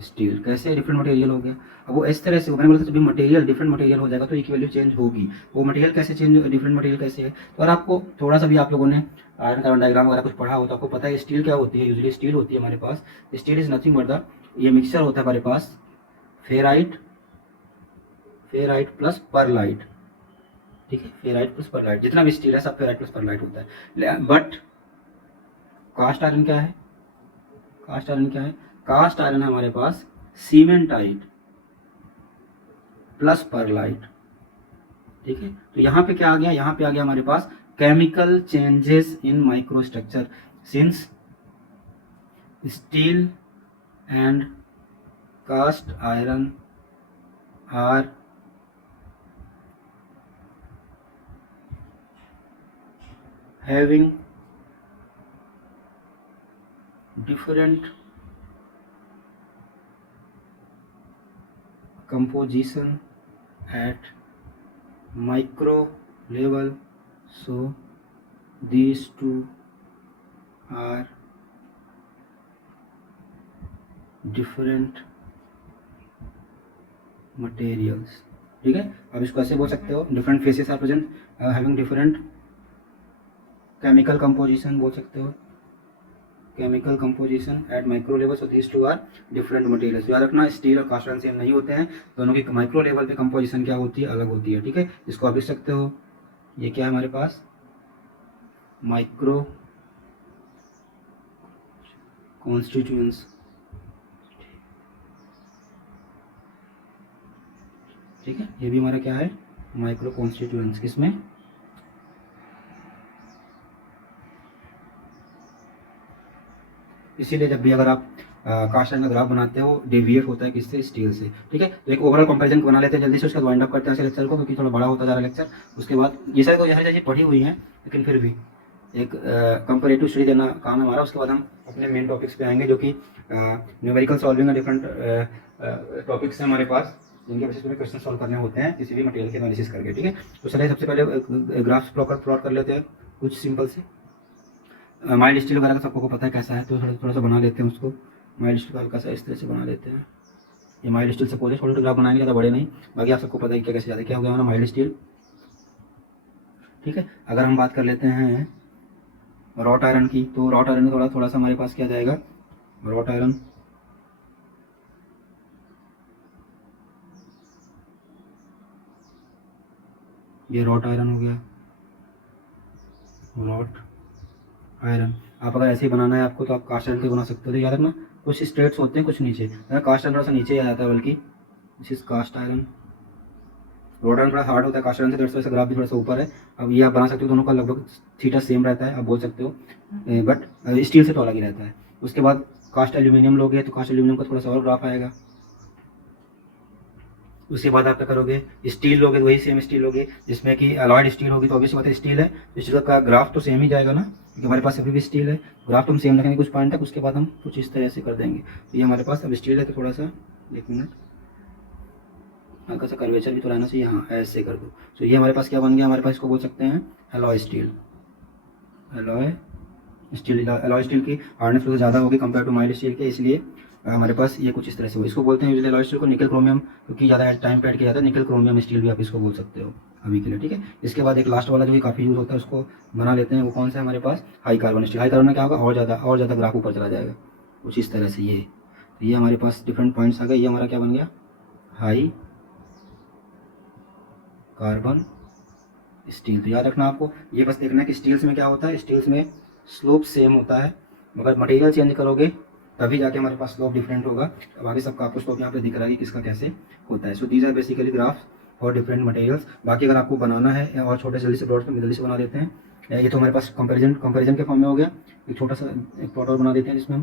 steel. कैसे डिफरेंट मटेरियल हो गया? अब वो इस तरह से, मैंने बोला था जब भी मटेरियल डिफरेंट मटेरियल हो जाएगा तो एक वैल्यू चेंज होगी। वो मटेरियल कैसे चेंज, डिफरेंट मटेरियल कैसे है? तो अगर आपको थोड़ा सा भी आप लोगों ने आयरन कार्बन डायग्राम वगैरह कुछ पढ़ा हो तो आपको पता है स्टील क्या होती है। यूजुअली स्टील होती है हमारे पास, steel is nothing but the, ये मिक्सचर होता है हमारे पास फेराइट प्लस परलाइट, ठीक है। फेराइट प्लस परलाइट, जितना भी स्टील है सब फेराइट प्लस परलाइट होता है। बट कास्ट आयरन क्या है, कास्ट आयरन है हमारे पास सीमेंटाइट प्लस परलाइट, ठीक है। तो यहाँ पे क्या आ गया, यहाँ पे आ गया हमारे पास chemical changes in microstructure, since steel and cast iron are having different composition at micro level, so these two are different materials, ठीक है। अब इसको ऐसे बोल सकते हो, different phases are present having different chemical composition, बोल सकते हो chemical composition at micro level, so this two are different materials. याद रखना स्टील और कास्ट आयरन सेम नहीं होते हैं, दोनों की माइक्रो लेवल पे कंपोजिशन क्या होती है, अलग होती है, ठीक है। इसको आप लिख सकते हो, ये क्या है हमारे पास माइक्रो कॉन्स्टिट्यूएंट्स, ठीक है, ये भी हमारा क्या है, माइक्रो कॉन्स्टिट्यूएंट्स, किसमें, इसीलिए जब भी अगर आप कास्ट आयरन का ग्राफ बनाते हो डेविएट होता है किससे, स्टील से, ठीक है। तो एक ओवरऑल कंपैरिजन बना लेते हैं जल्दी से, उसके बाद वाइंड अप करते हैं लेक्चर को, क्योंकि थोड़ा बड़ा होता जा रहा है लेक्चर। उसके बाद ये सारी तो यह चीज़ें पढ़ी हुई हैं, लेकिन फिर भी एक कंपेरेटिव स्टडी देना काम है हमारा। उसके बाद हम अपने मेन टॉपिक्स पे आएंगे, जो कि न्यूमेरिकल सॉल्विंग, डिफरेंट टॉपिक्स हैं हमारे पास, जिनके बेसिस पे क्वेश्चन सॉल्व करने होते हैं किसी भी मटेरियल के एनालिसिस करके, ठीक है। तो चलिए सबसे पहले ग्राफ्स प्लॉट कर लेते हैं कुछ सिंपल से। माइल्ड स्टील वगैरह का सबको पता है कैसा है, तो थोड़ा सा बना लेते हैं उसको। माइल्ड स्टील का हल्का सा इस तरह से बना लेते हैं। ये माइल्ड स्टील सपोज है, छोटे छोटे ग्राफ बनाएंगे, ज़्यादा बड़े नहीं, बाकी आप सबको पता है क्या कैसे ज़्यादा क्या हो गया हमारा माइल्ड स्टील, ठीक है। अगर हम बात कर लेते हैं रॉट आयरन की, तो रॉट आयरन में थोड़ा सा हमारे पास क्या जाएगा, रॉट आयरन, ये रॉट आयरन हो गया, रॉट आयरन। आप अगर ऐसे ही बनाना है आपको, तो आप कास्ट आयरन के बना सकते हो। तो याद रखना कुछ स्ट्रेट्स होते हैं, कुछ नीचे, अगर कास्ट आयरन थोड़ा सा नीचे आ जाता है, बल्कि this is cast iron. Wrought iron थोड़ा हार्ड होता है कास्ट आयरन से, दैट्स वाई ग्राफ भी थोड़ा सा ऊपर है। अब ये आप बना सकते हो, दोनों का लगभग थीटा सेम रहता है, आप बोल सकते हो, बट स्टील से तो अलग ही रहता है। उसके बाद कास्ट एल्यूमिनियम लोगे, तो कास्ट एल्यूमिनियम का थोड़ा सा और ग्राफ आएगा। उसके बाद आप क्या करोगे, स्टील लोगे, वही सेम स्टील लोगे, जिसमें कि अलॉयड स्टील होगी, तो ऑब्वियसली बात है स्टील है, तो स्टील का ग्राफ तो सेम ही जाएगा ना, क्योंकि हमारे पास अभी भी स्टील है। ग्राफ तो हम सेम रखेंगे कुछ पॉइंट तक, उसके बाद हम कुछ इस तरह से कर देंगे। तो ये हमारे पास अब स्टील है, तो थोड़ा सा, एक मिनट, हल्का सा कर्वेचर भी तो रहना चाहिए, हाँ ऐसे कर दो। तो ये हमारे पास क्या बन गया, हमारे पास इसको बोल सकते हैं एलॉय स्टील। एलॉय स्टील की हार्डनेस थोड़ी ज़्यादा होगी कंपेयर टू माइल्ड स्टील के, इसलिए हमारे पास ये कुछ इस तरह से हो। इसको बोलते हैं यूजुअली एलॉय स्टील को निकल क्रोमियम, क्योंकि ज़्यादा टाइम पे ऐड किया जाता है, निकल क्रोमियम स्टील भी आप इसको बोल सकते हो अभी के लिए, ठीक है। इसके बाद एक लास्ट वाला जो कि काफ़ी यूज़ होता है, उसको बना लेते हैं, वो कौन सा है हमारे पास, high carbon steel. High carbon में क्या होगा, और ज़्यादा ग्राफ ऊपर चला जाएगा, कुछ इस तरह से। ये तो ये हमारे पास डिफरेंट पॉइंट्स आ गए। ये हमारा क्या बन गया, हाई कार्बन स्टील। तो याद रखना आपको, ये बस देखना है कि स्टील्स में क्या होता है, स्टील्स में स्लोप सेम होता है, मगर मटेरियल चेंज करोगे तभी जाके हमारे पास स्लोप डिफरेंट होगा। अब आगे सबका आपको स्लोप यहाँ पे दिख रहा है कि किसका कैसे होता है। So these are basically graphs और डिफरेंट मटेरियल्स। बाकी अगर आपको बनाना है और छोटे जल्दी से प्लॉट में जल्दी से बना देते हैं। ये तो हमारे पास कंपेरिजन के फॉर्म में हो गया। एक छोटा सा एक प्लॉट और बना देते हैं, जिसमें हम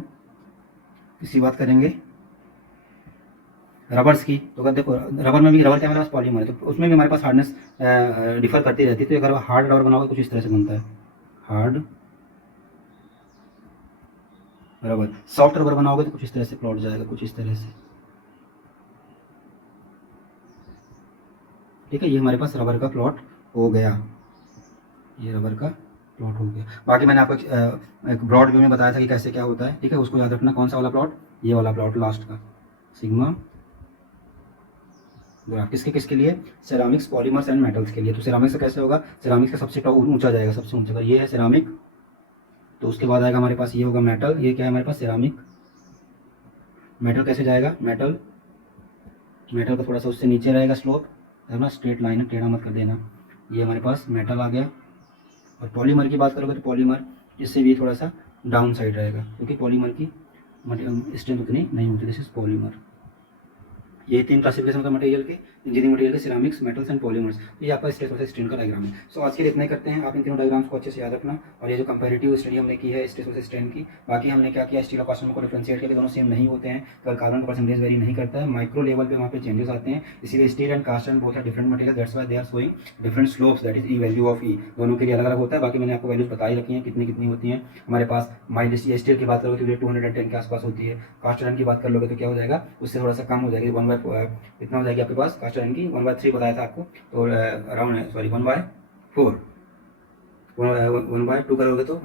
किसी बात करेंगे रबर्स की। तो अगर देखो रबर में भी, रबर क्या हमारे पास पॉलीमर है, तो उसमें भी हमारे पास हार्डनेस डिफर करती रहती है। तो अगर हार्ड रबर बनाओगे कुछ इस तरह से बनता है, हार्ड रबर। सॉफ्ट रबर बनाओगे तो कुछ इस तरह से प्लॉट जाएगा, कुछ इस तरह से, ठीक है। ये हमारे पास रबर का प्लॉट हो गया, ये रबर का प्लॉट हो गया। बाकी मैंने आपको एक ब्रॉड व्यू में बताया था कि कैसे क्या होता है, ठीक है। उसको याद रखना, कौन सा वाला प्लॉट, ये वाला प्लॉट लास्ट का, सिग्मा ग्राफ। किसके किसके लिए, सेरामिक्स, पॉलीमर्स एंड मेटल्स के लिए। तो सेरामिक्स का कैसे होगा, सेरामिक्स का सबसे टॉप ऊंचा जाएगा, सबसे ऊंचा। ये है सेरामिक, तो उसके बाद आएगा हमारे पास ये होगा मेटल। ये क्या है हमारे पास, सेरामिक। मेटल कैसे जाएगा, मेटल का थोड़ा सा उससे नीचे रहेगा स्लोप, है ना, स्ट्रेट लाइन है, टेढ़ा मत कर देना। ये हमारे पास मेटल आ गया। और पॉलीमर की बात करोगे तो पॉलीमर इससे भी थोड़ा सा डाउन साइड रहेगा, क्योंकि पॉलीमर की स्ट्रेंथ उतनी नहीं होती। This is polymer. ये तीन क्लासिफिकेशन होता है मटेरियल के, इंजीनियरिंग मटेरियल के, सिरामिक्स, मेटल्स एंड पॉलीमर्स। ये आपका स्ट्रेस वर्सेस स्ट्रेन का डायग्राम है। सो आज के लिए इतना ही करते हैं। आप इन तीनों डायग्राम्स को अच्छे से याद रखना। और ये जो कंपैरेटिव स्टडी हमने की है स्ट्रेस वर्सेस स्ट्रेन की, बाकी हमने क्या किया, स्टील और कास्ट को डिफरेंशिएट किया, दोनों सेम नहीं होते हैं, केवल कार्बन का परसेंटेज वेरी नहीं करता है, माइक्रो लेवल पे वहाँ पे चेंजेस आते हैं। इसीलिए steel and cast and both are different material, that's why they are showing different slopes, that is E value of E, दोनों के लिए अलग अलग होता है। बाकी मैंने आपको वैल्यूज बता ही रखी हैं कितनी कितनी होती हैं हमारे पास। माइल्ड स्टील की बात करोगे तो ये 210 के आसपास होती है। कास्ट आयरन की बात कर लोगे तो क्या हो जाएगा, उससे थोड़ा सा कम हो जाएगी, 1/4 इतना हो जाएगी आपके पास कास्ट आयरन की, 1/3 बताया था आपको, तो अराउंड सॉरी 1/4, 1/2 करोगे तो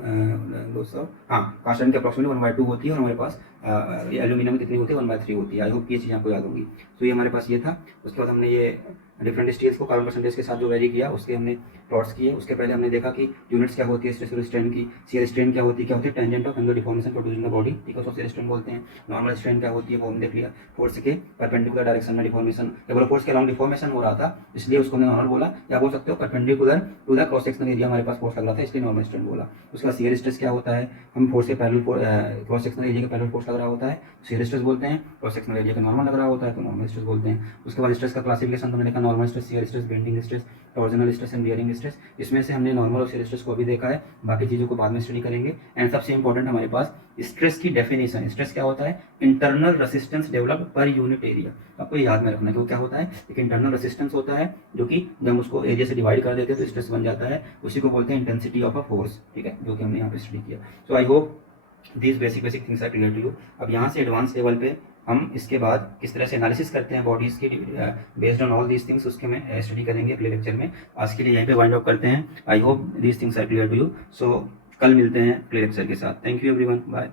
200, हाँ कास्ट आयरन की अप्रॉक्सीमेटली 1/2 होती है, और हमारे पास ये एल्यूमिनियम कितनी होती है, 1/3 होती है। आई होप ये चीज़ आपको याद होगी। तो ये हमारे पास ये था। उसके बाद हमने ये डिफरेंट स्टील्स को कार्बन परसेंटेज के साथ जो वैरी किया, उसके हमने प्लॉट्स किए। उसके पहले हमने देखा कि यूनिट्स क्या होती है स्ट्रेस और स्ट्रेन की। शियर स्ट्रेन क्या होती है tangent of angular deformation produce in the body, ठीक है, उसको शियर स्ट्रेन बोलते हैं। नॉर्मल स्ट्रेन क्या होती है वो हमने देख लिया। फोर्स के परपेंडिकुलर डायरेक्शन में डिफॉर्मेशन, केवल फोर्स के अलॉन्ग डिफॉर्मेशन हो रहा था इसलिए उसको हमने नॉर्मल बोला, या बोल सकते हो perpendicular to the cross sectional area हमारे पास फोर्स लग रहा था इसलिए नॉर्मल स्ट्रेन बोला। उसके बाद शियर स्ट्रेस क्या होता है, हम फोर्स के पैरेलल क्रॉस सेक्शनल एरिया के पैरेलल फोर्स लग रहा होता है शियर स्ट्रेस बोलते हैं। क्रॉस सेक्शनल एरिया का नॉर्मल लग रहा होता है तो नॉर्मल स्ट्रेस बोलते हैं। उसके बाद स्ट्रेस का क्लासिफिकेशन हमने देखा, normal stress, shear stress, bending stress, torsional stress and bearing stress. इसमें से हमने नॉर्मल और शियर स्ट्रेस को भी देखा है, बाकी चीज़ों को बाद में स्टडी करेंगे। एंड सबसे इंपॉर्टेंट हमारे पास स्ट्रेस की डेफिनेशन। स्ट्रेस क्या होता है, internal resistance developed per unit area. आपको ये याद में रखना है कि वो क्या होता है, एक इंटरनल रेसिस्टेंस होता है जो कि जब उसको एरिया से डिवाइड कर देते हैं तो स्ट्रेस बन जाता है, उसी को बोलते हैं इंटेंसिटी ऑफ अ फोर्स, ठीक है, जो कि हमने यहाँ पे स्टडी किया। So I hope this basic things are clear to you. अब यहाँ से एडवांस लेवल पे हम इसके बाद किस तरह से एनालिसिस करते हैं बॉडीज की based on all these things, उसके में स्टडी करेंगे अगले लेक्चर में। आज के लिए यहीं पे वाइंड अप करते हैं। I hope these things are clear to you. So कल मिलते हैं अगले लेक्चर के साथ। Thank you everyone, bye.